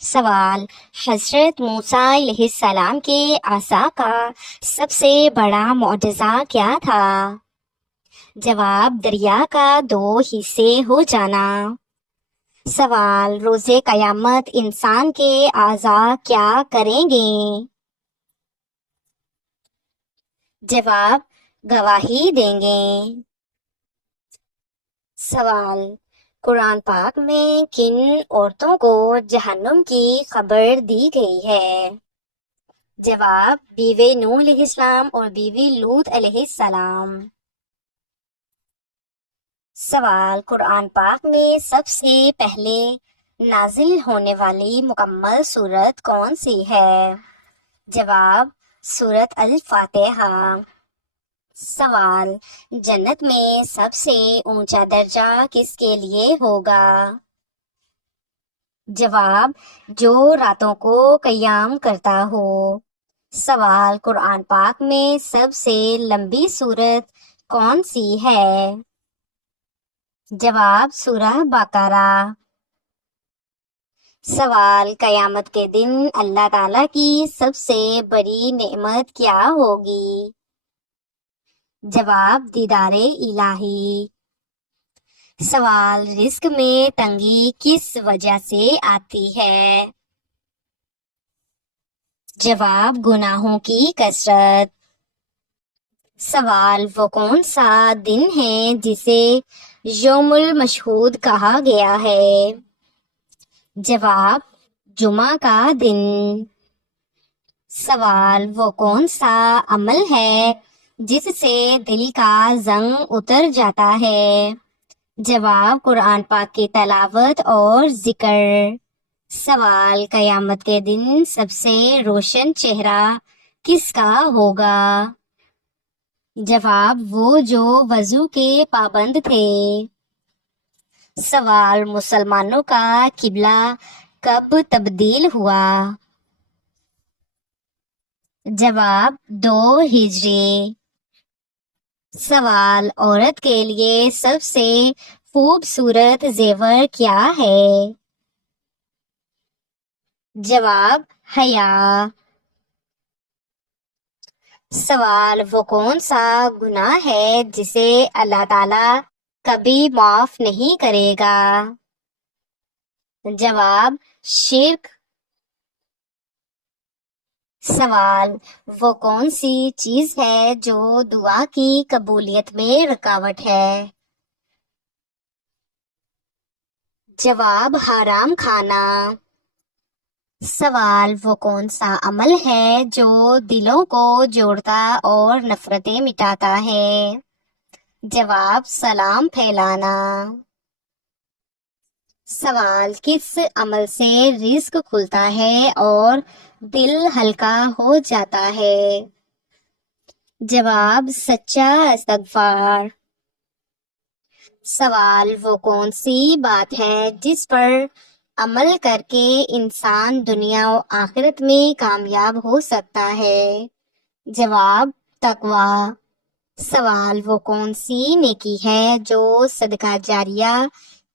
سوال: حضرت موسیٰ علیہ السلام کے عصا کا سب سے بڑا معجزہ کیا تھا؟ جواب: دریا کا 2 حصے ہو جانا۔ سوال: روز قیامت انسان کے اعضاء کیا کریں گے؟ جواب: گواہی دیں گے۔ سوال: قرآن پاک میں کن عورتوں کو جہنم کی خبر دی گئی ہے؟ جواب: بیوی نوح علیہ السلام اور بیوی لوط علیہ السلام۔ سوال: قرآن پاک میں سب سے پہلے نازل ہونے والی مکمل سورت کون سی ہے؟ جواب: سورت الفاتحہ۔ سوال: جنت میں سب سے اونچا درجہ کس کے لیے ہوگا؟ جواب: جو راتوں کو قیام کرتا ہو۔ سوال: قرآن پاک میں سب سے لمبی سورت کون سی ہے؟ جواب: سورہ بقرہ۔ سوال: قیامت کے دن اللہ تعالیٰ کی سب سے بڑی نعمت کیا ہوگی؟ جواب: دیدار الہی۔ سوال: رزق میں تنگی کس وجہ سے آتی ہے؟ جواب: گناہوں کی کثرت۔ سوال: وہ کون سا دن ہے جسے یوم المشہود کہا گیا ہے؟ جواب: جمعہ کا دن۔ سوال: وہ کون سا عمل ہے جس سے دل کا زنگ اتر جاتا ہے؟ جواب: قرآن پاک کی تلاوت اور ذکر۔ سوال: قیامت کے دن سب سے روشن چہرہ کس کا ہوگا؟ جواب: وہ جو وضو کے پابند تھے۔ سوال: مسلمانوں کا قبلہ کب تبدیل ہوا؟ جواب: 2 ہجری۔ سوال: عورت کے لیے سب سے خوبصورت زیور کیا ہے؟ جواب: حیا۔ سوال: وہ کون سا گناہ ہے جسے اللہ تعالیٰ کبھی معاف نہیں کرے گا؟ جواب: شرک۔ سوال: وہ کون سی چیز ہے جو دعا کی قبولیت میں رکاوٹ ہے؟ جواب: حرام کھانا۔ سوال: وہ کون سا عمل ہے جو دلوں کو جوڑتا اور نفرتیں مٹاتا ہے؟ جواب: سلام پھیلانا۔ سوال: کس عمل سے رزق کھلتا ہے اور دل ہلکا ہو جاتا ہے؟ جواب: سچا استغفار۔ سوال: وہ کون سی بات ہے جس پر عمل کر کے انسان دنیا و آخرت میں کامیاب ہو سکتا ہے؟ جواب: تقویٰ۔ سوال: وہ کون سی نیکی ہے جو صدقہ جاریہ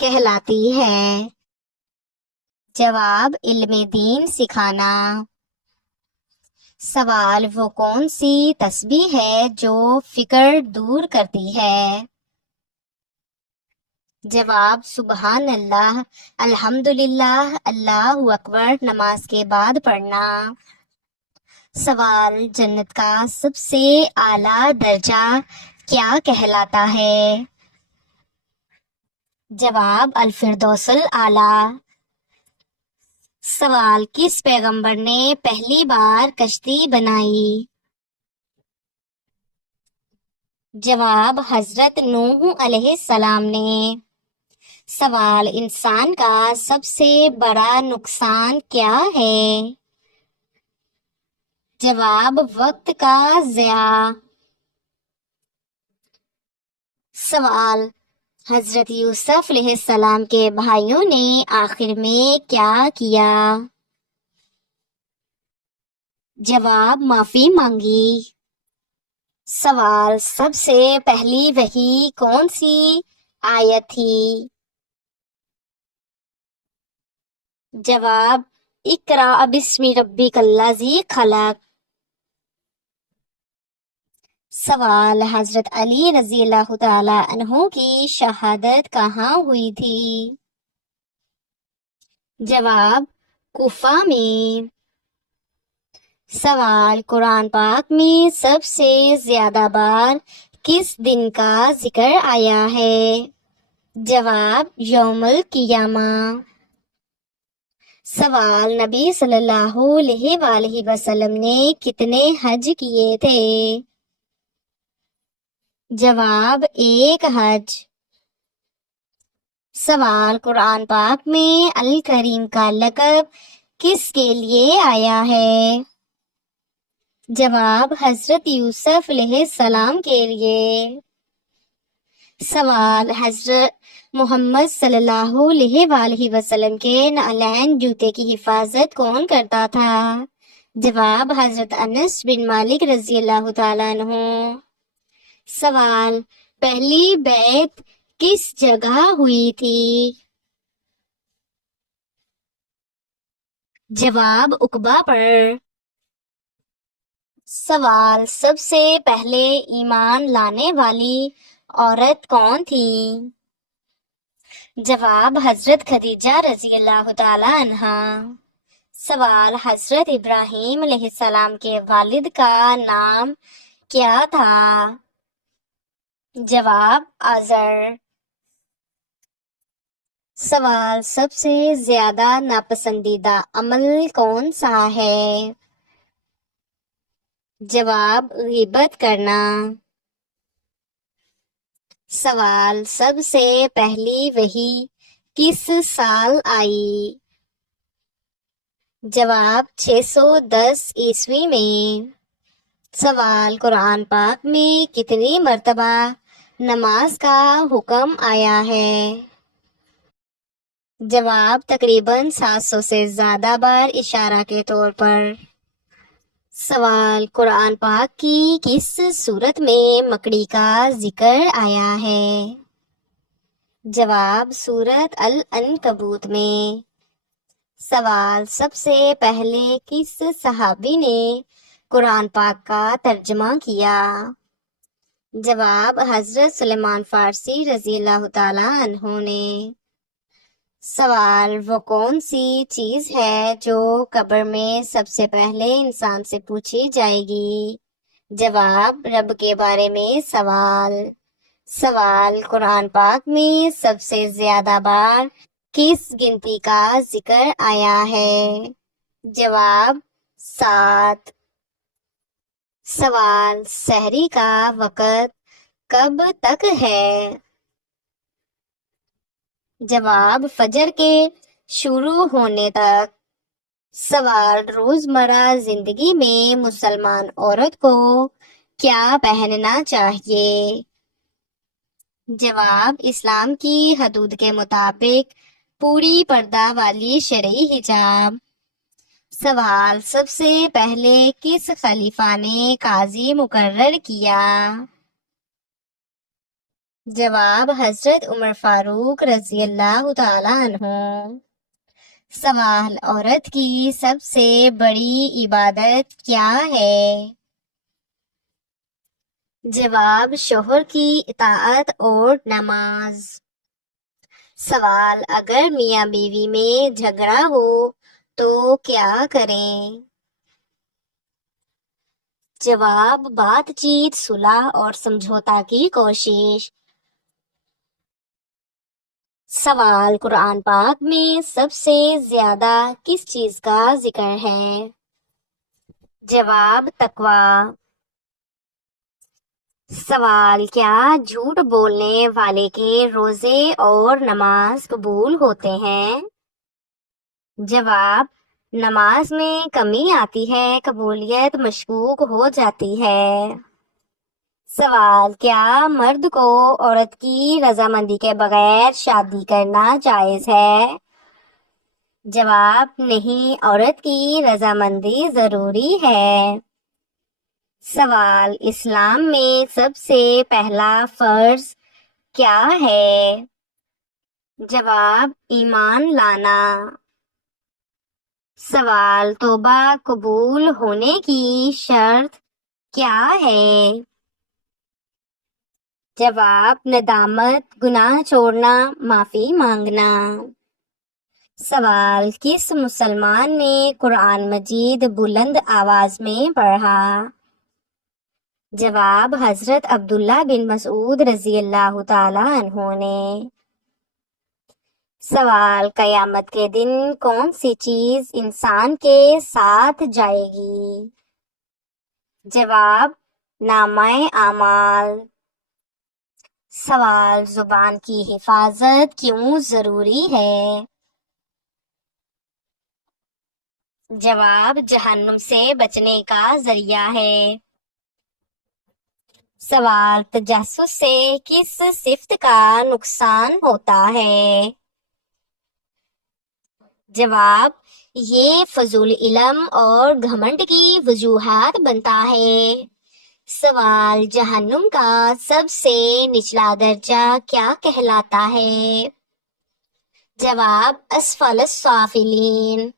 کہلاتی ہے؟ جواب: علم دین سکھانا۔ سوال: وہ کون سی تسبیح ہے جو فکر دور کرتی ہے؟ جواب: سبحان اللہ، الحمدللہ، اللہ اکبر نماز کے بعد پڑھنا۔ سوال: جنت کا سب سے اعلیٰ درجہ کیا کہلاتا ہے؟ جواب: الفردوس الاعلیٰ۔ سوال: کس پیغمبر نے پہلی بار کشتی بنائی؟ جواب: حضرت نوح علیہ السلام نے۔ سوال: انسان کا سب سے بڑا نقصان کیا ہے؟ جواب: وقت کا ضیاع۔ سوال: حضرت یوسف علیہ السلام کے بھائیوں نے آخر میں کیا کیا؟ جواب: معافی مانگی۔ سوال: سب سے پہلی وحی کون سی آیت تھی؟ جواب: اقرا بسم ربک الذی خلق۔ سوال، حضرت علی رضی اللہ تعالی عنہ کی شہادت کہاں ہوئی تھی؟ جواب، کوفہ میں۔ سوال، قرآن پاک میں سب سے زیادہ بار کس دن کا ذکر آیا ہے؟ جواب، یوم القیامہ۔ سوال، نبی صلی اللہ علیہ وآلہ وسلم نے کتنے حج کیے تھے؟ جواب، ایک حج۔ سوال، قرآن پاک میں الکریم کا لقب کس کے لیے آیا ہے؟ جواب، حضرت یوسف علیہ السلام کے لیے۔ سوال، حضرت محمد صلی اللہ علیہ وآلہ وسلم کے نعلین جوتے کی حفاظت کون کرتا تھا؟ جواب، حضرت انس بن مالک رضی اللہ تعالیٰ عنہ۔ سوال، پہلی بیعت کس جگہ ہوئی تھی؟ جواب، عقبہ پر۔ سوال، سب سے پہلے ایمان لانے والی عورت کون تھی؟ جواب، حضرت خدیجہ رضی اللہ تعالی عنہا۔ سوال، حضرت ابراہیم علیہ السلام کے والد کا نام کیا تھا؟ جواب، آزر۔ سوال، سب سے زیادہ ناپسندیدہ عمل کون سا ہے؟ جواب، غیبت کرنا۔ سوال، سب سے پہلی وحی کس سال آئی؟ جواب، 610 عیسوی میں۔ سوال، قرآن پاک میں کتنی مرتبہ نماز کا حکم آیا ہے؟ جواب، تقریباً 700 سے زیادہ بار اشارہ کے طور پر۔ سوال، قرآن پاک کی کس سورت میں مکڑی کا ذکر آیا ہے؟ جواب، سورت العنکبوت میں۔ سوال، سب سے پہلے کس صحابی نے قرآن پاک کا ترجمہ کیا؟ جواب، حضرت سلیمان فارسی رضی اللہ تعالی عنہ نے۔ سوال، وہ کون سی چیز ہے جو قبر میں سب سے پہلے انسان سے پوچھی جائے گی؟ جواب، رب کے بارے میں سوال۔ سوال، قرآن پاک میں سب سے زیادہ بار کس گنتی کا ذکر آیا ہے؟ جواب، 7۔ سوال، سحری کا وقت کب تک ہے؟ جواب، فجر کے شروع ہونے تک۔ سوال، روزمرہ زندگی میں مسلمان عورت کو کیا پہننا چاہیے؟ جواب، اسلام کی حدود کے مطابق پوری پردہ والی شرعی حجاب۔ سوال، سب سے پہلے کس خلیفہ نے قاضی مقرر کیا؟ جواب، حضرت عمر فاروق رضی اللہ تعالی عنہ۔ سوال، عورت کی سب سے بڑی عبادت کیا ہے؟ جواب، شوہر کی اطاعت اور نماز۔ سوال، اگر میاں بیوی میں جھگڑا ہو تو کیا کریں؟ جواب، بات چیت، صلح اور سمجھوتا کی کوشش۔ سوال، قرآن پاک میں سب سے زیادہ کس چیز کا ذکر ہے؟ جواب، تقوی۔ سوال، کیا جھوٹ بولنے والے کے روزے اور نماز قبول ہوتے ہیں؟ جواب، نماز میں کمی آتی ہے، قبولیت مشکوک ہو جاتی ہے۔ سوال، کیا مرد کو عورت کی رضامندی کے بغیر شادی کرنا جائز ہے؟ جواب، نہیں، عورت کی رضامندی ضروری ہے۔ سوال، اسلام میں سب سے پہلا فرض کیا ہے؟ جواب، ایمان لانا۔ سوال، توبہ قبول ہونے کی شرط کیا ہے؟ جواب، ندامت، گناہ چھوڑنا، معافی مانگنا۔ سوال، کس مسلمان نے قرآن مجید بلند آواز میں پڑھا؟ جواب، حضرت عبداللہ بن مسعود رضی اللہ تعالی عنہ نے۔ سوال، قیامت کے دن کون سی چیز انسان کے ساتھ جائے گی؟ جواب، نامہ اعمال۔ سوال، زبان کی حفاظت کیوں ضروری ہے؟ جواب، جہنم سے بچنے کا ذریعہ ہے۔ سوال، تجسس سے کس صفت کا نقصان ہوتا ہے؟ جواب، یہ فضول علم اور گھمنڈ کی وجوہات بنتا ہے۔ سوال، جہنم کا سب سے نچلا درجہ کیا کہلاتا ہے؟ جواب، اسفل السافلین۔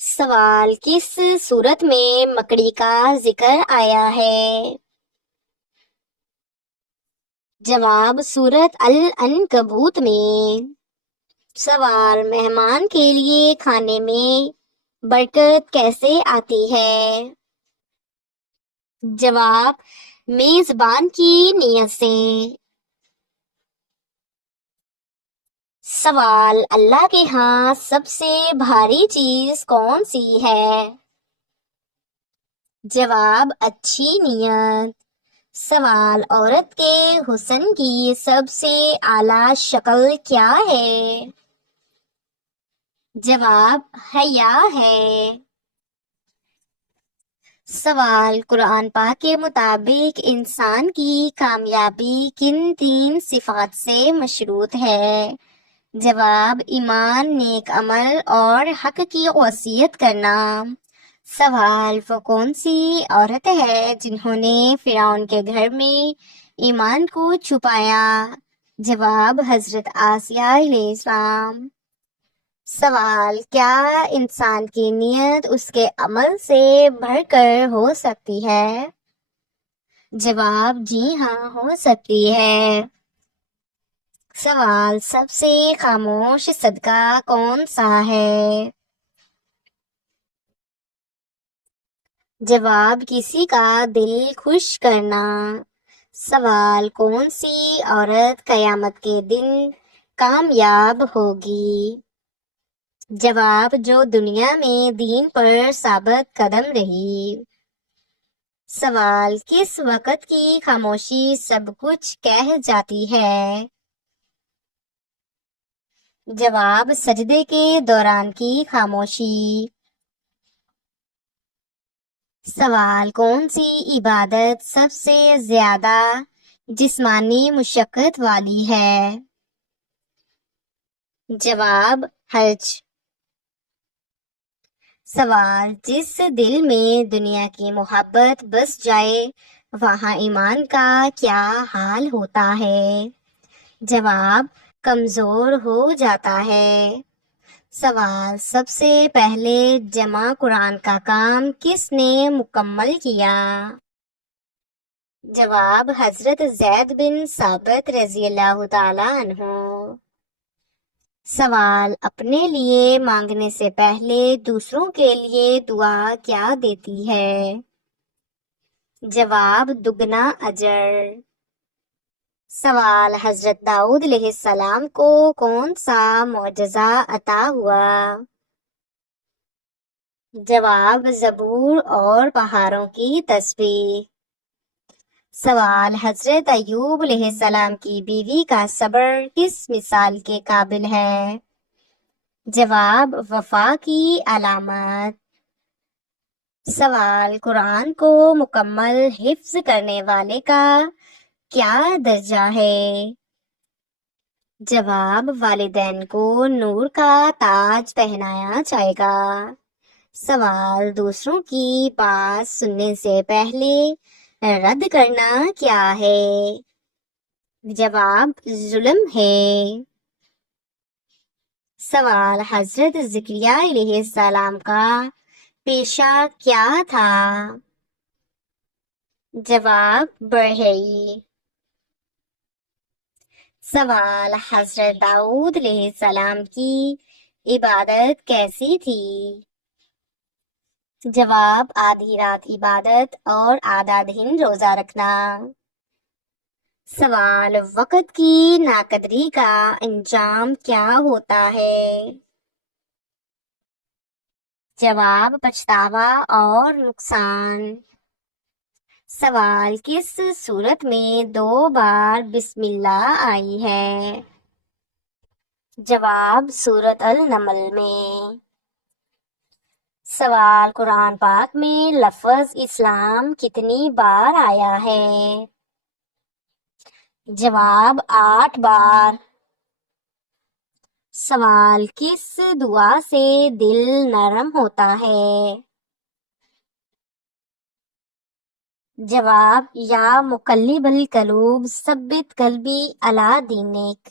سوال، کس سورت میں مکڑی کا ذکر آیا ہے؟ جواب، سورت العنکبوت میں۔ سوال، مہمان کے لیے کھانے میں برکت کیسے آتی ہے؟ جواب، میزبان کی نیت سے۔ سوال، اللہ کے ہاں سب سے بھاری چیز کون سی ہے؟ جواب، اچھی نیت۔ سوال، عورت کے حسن کی سب سے اعلیٰ شکل کیا ہے؟ جواب، حیا ہے۔ سوال، قرآن پاک کے مطابق انسان کی کامیابی کن 3 صفات سے مشروط ہے؟ جواب، ایمان، نیک عمل اور حق کی وصیت کرنا۔ سوال، وہ کون سی عورت ہے جنہوں نے فرعون کے گھر میں ایمان کو چھپایا؟ جواب، حضرت آسیہ علیہ السلام۔ سوال، کیا انسان کی نیت اس کے عمل سے بڑھ کر ہو سکتی ہے؟ جواب، جی ہاں، ہو سکتی ہے۔ سوال، سب سے خاموش صدقہ کون سا ہے؟ جواب، کسی کا دل خوش کرنا۔ سوال، کون سی عورت قیامت کے دن کامیاب ہوگی؟ جواب، جو دنیا میں دین پر ثابت قدم رہی۔ سوال، کس وقت کی خاموشی سب کچھ کہہ جاتی ہے؟ جواب، سجدے کے دوران کی خاموشی۔ سوال، کون سی عبادت سب سے زیادہ جسمانی مشقت والی ہے؟ جواب، حج۔ سوال، جس دل میں دنیا کی محبت بس جائے وہاں ایمان کا کیا حال ہوتا ہے؟ جواب، کمزور ہو جاتا ہے۔ سوال، سب سے پہلے جمع قرآن کا کام کس نے مکمل کیا؟ جواب، حضرت زید بن ثابت رضی اللہ تعالی عنہ۔ سوال، اپنے لیے مانگنے سے پہلے دوسروں کے لیے دعا کیا دیتی ہے؟ جواب، دگنا اجر۔ سوال، حضرت داؤد علیہ السلام کو کون سا معجزہ عطا ہوا؟ جواب، زبور اور پہاڑوں کی تسبیح۔ سوال، حضرت ایوب علیہ السلام کی بیوی کا صبر کس مثال کے قابل ہے؟ جواب، وفا کی علامت۔ سوال، قرآن کو مکمل حفظ کرنے والے کا کیا درجہ ہے؟ جواب، والدین کو نور کا تاج پہنایا جائے گا۔ سوال، دوسروں کی بات سننے سے پہلے رد کرنا کیا ہے؟ جواب، ظلم ہے۔ سوال، حضرت زکریا علیہ السلام کا پیشہ کیا تھا؟ جواب، بڑھئی۔ سوال، حضرت داؤد علیہ السلام کی عبادت کیسی تھی؟ جواب، آدھی رات عبادت اور آدھا دن روزہ رکھنا۔ سوال، وقت کی ناقدری کا انجام کیا ہوتا ہے؟ جواب، پچھتاوا اور نقصان۔ سوال، کس سورت میں 2 بار بسم اللہ آئی ہے؟ جواب، سورت النمل میں۔ سوال، قرآن پاک میں لفظ اسلام کتنی بار آیا ہے؟ جواب، 8 بار۔ سوال، کس دعا سے دل نرم ہوتا ہے؟ جواب، یا مقلب القلوب ثبت قلبی علی دینک۔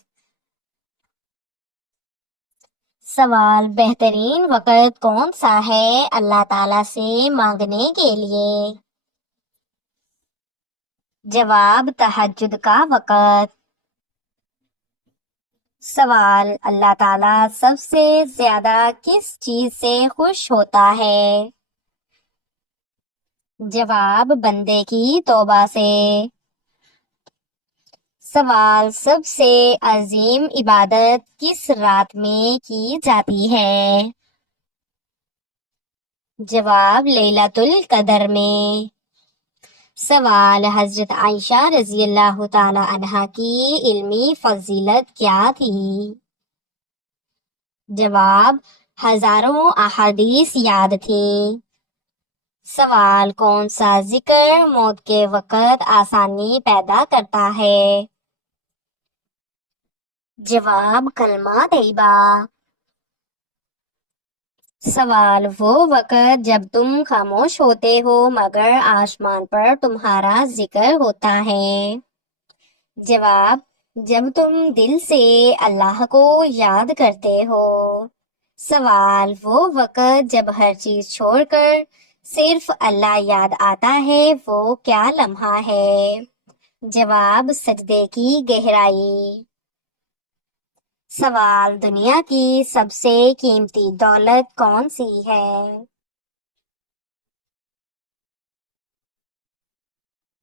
سوال، بہترین وقت کون سا ہے اللہ تعالیٰ سے مانگنے کے لیے؟ جواب، تہجد کا وقت۔ سوال، اللہ تعالیٰ سب سے زیادہ کس چیز سے خوش ہوتا ہے؟ جواب، بندے کی توبہ سے۔ سوال، سب سے عظیم عبادت کس رات میں کی جاتی ہے؟ جواب، لیلۃ القدر میں۔ سوال، حضرت عائشہ رضی اللہ تعالی عنہا کی علمی فضیلت کیا تھی؟ جواب، ہزاروں احادیث یاد تھیں۔ سوال، کون سا ذکر موت کے وقت آسانی پیدا کرتا ہے؟ جواب، کلمہ طیبہ۔ سوال، وہ وقت جب تم خاموش ہوتے ہو مگر آسمان پر تمہارا ذکر ہوتا ہے؟ جواب، جب تم دل سے اللہ کو یاد کرتے ہو۔ سوال، وہ وقت جب ہر چیز چھوڑ کر صرف اللہ یاد آتا ہے وہ کیا لمحہ ہے؟ جواب، سجدے کی گہرائی۔ سوال، دنیا کی سب سے قیمتی دولت کون سی ہے؟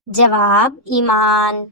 جواب، ایمان۔